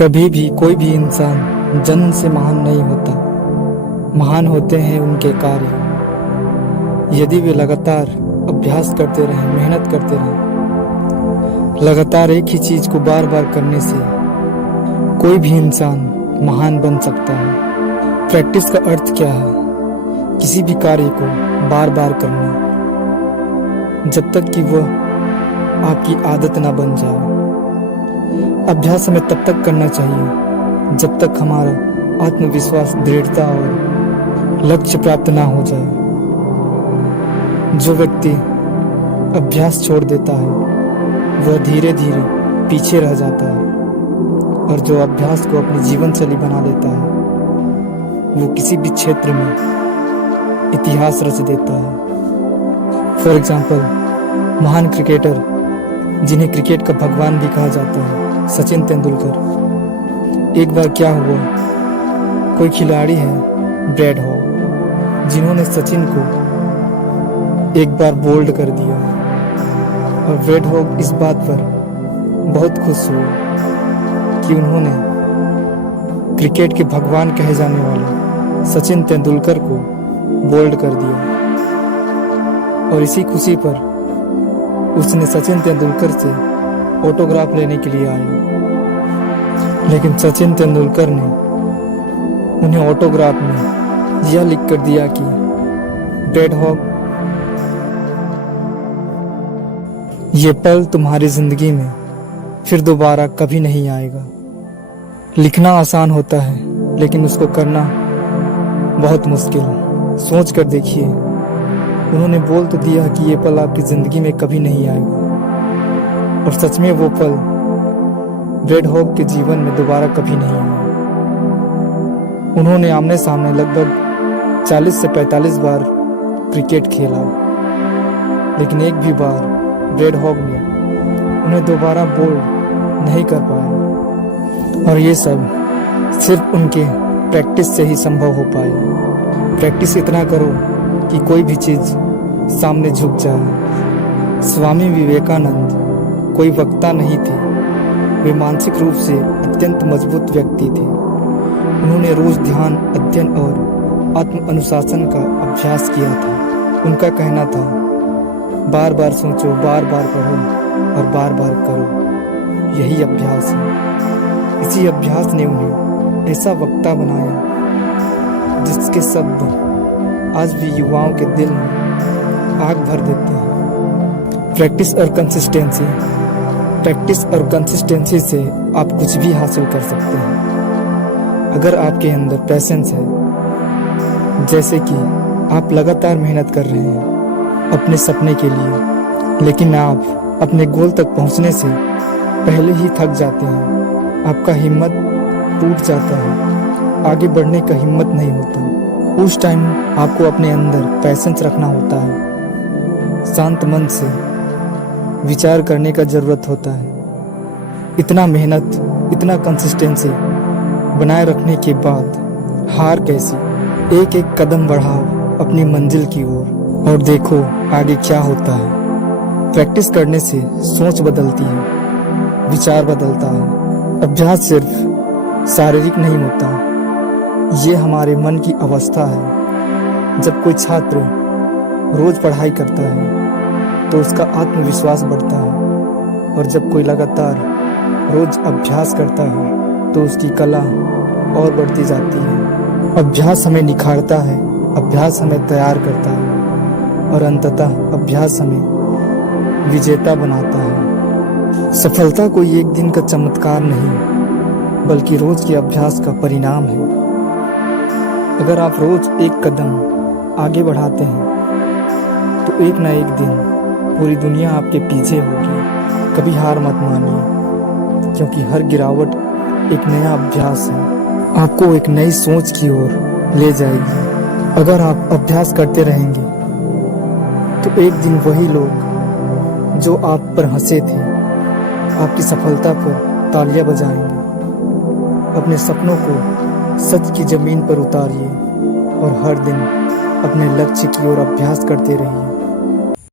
कभी भी कोई भी इंसान जन्म से महान नहीं होता। महान होते हैं उनके कार्य। यदि वे लगातार अभ्यास करते रहें, मेहनत करते रहें, लगातार एक ही चीज को बार बार करने से कोई भी इंसान महान बन सकता है। प्रैक्टिस का अर्थ क्या है? किसी भी कार्य को बार बार करना, जब तक कि वह आपकी आदत ना बन जाए। अभ्यास हमें तब तक करना चाहिए जब तक हमारा आत्मविश्वास, दृढ़ता और लक्ष्य प्राप्त ना हो जाए। जो व्यक्ति अभ्यास छोड़ देता है वह धीरे धीरे पीछे रह जाता है, और जो अभ्यास को अपनी जीवन शैली बना लेता है वो किसी भी क्षेत्र में इतिहास रच देता है। फॉर एग्जाम्पल, महान क्रिकेटर जिन्हें क्रिकेट का भगवान भी कहा जाता है, सचिन तेंदुलकर। एक बार क्या हुआ, कोई खिलाड़ी है ब्रैड हॉग, जिन्होंने सचिन को एक बार बोल्ड कर दिया, और ब्रैड हॉग इस बात पर बहुत खुश हुए कि उन्होंने क्रिकेट के भगवान कहे जाने वाले सचिन तेंदुलकर को बोल्ड कर दिया। और इसी खुशी पर उसने सचिन तेंदुलकर से ऑटोग्राफ लेने के लिए आया, लेकिन सचिन तेंदुलकर ने उन्हें ऑटोग्राफ में यह लिख कर दिया कि ब्रैड हॉग, ये पल तुम्हारी जिंदगी में फिर दोबारा कभी नहीं आएगा। लिखना आसान होता है लेकिन उसको करना बहुत मुश्किल। सोच कर देखिए, उन्होंने बोल तो दिया कि ये पल आपकी जिंदगी में कभी नहीं आएगा, और सच में वो पल ब्रैड हॉग के जीवन में दोबारा कभी नहीं आया। उन्होंने आमने सामने लगभग 40 से 45 बार क्रिकेट खेला, लेकिन एक भी बार ब्रैड हॉग ने उन्हें दोबारा बोल्ड नहीं कर पाया। और ये सब सिर्फ उनके प्रैक्टिस से ही संभव हो पाया। प्रैक्टिस इतना करो कि कोई भी चीज़ सामने झुक जाए। स्वामी विवेकानंद कोई वक्ता नहीं थे, वे मानसिक रूप से अत्यंत मजबूत व्यक्ति थे। उन्होंने रोज ध्यान, अध्ययन और आत्म अनुशासन का अभ्यास किया था। उनका कहना था, बार बार सोचो, बार बार पढ़ो और बार बार करो, यही अभ्यास है। इसी अभ्यास ने उन्हें ऐसा वक्ता बनाया जिसके शब्द आज भी युवाओं के दिल में आग भर देते हैं। प्रैक्टिस और कंसिस्टेंसी। प्रैक्टिस और कंसिस्टेंसी से आप कुछ भी हासिल कर सकते हैं। अगर आपके अंदर पैशंस है, जैसे कि आप लगातार मेहनत कर रहे हैं अपने सपने के लिए, लेकिन आप अपने गोल तक पहुंचने से पहले ही थक जाते हैं, आपका हिम्मत टूट जाता है, आगे बढ़ने का हिम्मत नहीं होता, उस टाइम आपको अपने अंदर पैशंस रखना होता है। शांत मन से विचार करने का जरूरत होता है। इतना मेहनत, इतना कंसिस्टेंसी बनाए रखने के बाद हार कैसी? एक एक कदम बढ़ाओ अपनी मंजिल की ओर और देखो आगे क्या होता है। प्रैक्टिस करने से सोच बदलती है, विचार बदलता है। अभ्यास सिर्फ शारीरिक नहीं होता, ये हमारे मन की अवस्था है। जब कोई छात्र रोज पढ़ाई करता है तो उसका आत्मविश्वास बढ़ता है, और जब कोई लगातार रोज अभ्यास करता है तो उसकी कला और बढ़ती जाती है। अभ्यास हमें निखारता है, अभ्यास हमें तैयार करता है, और अंततः अभ्यास हमें विजेता बनाता है। सफलता कोई एक दिन का चमत्कार नहीं, बल्कि रोज के अभ्यास का परिणाम है। अगर आप रोज एक कदम आगे बढ़ाते हैं तो एक ना एक दिन पूरी दुनिया आपके पीछे होगी। कभी हार मत मानिए, क्योंकि हर गिरावट एक नया अभ्यास है, आपको एक नई सोच की ओर ले जाएगी। अगर आप अभ्यास करते रहेंगे तो एक दिन वही लोग जो आप पर हंसे थे आपकी सफलता पर तालियां बजाएंगे। अपने सपनों को सच की जमीन पर उतारिए और हर दिन अपने लक्ष्य की ओर अभ्यास करते रहिए।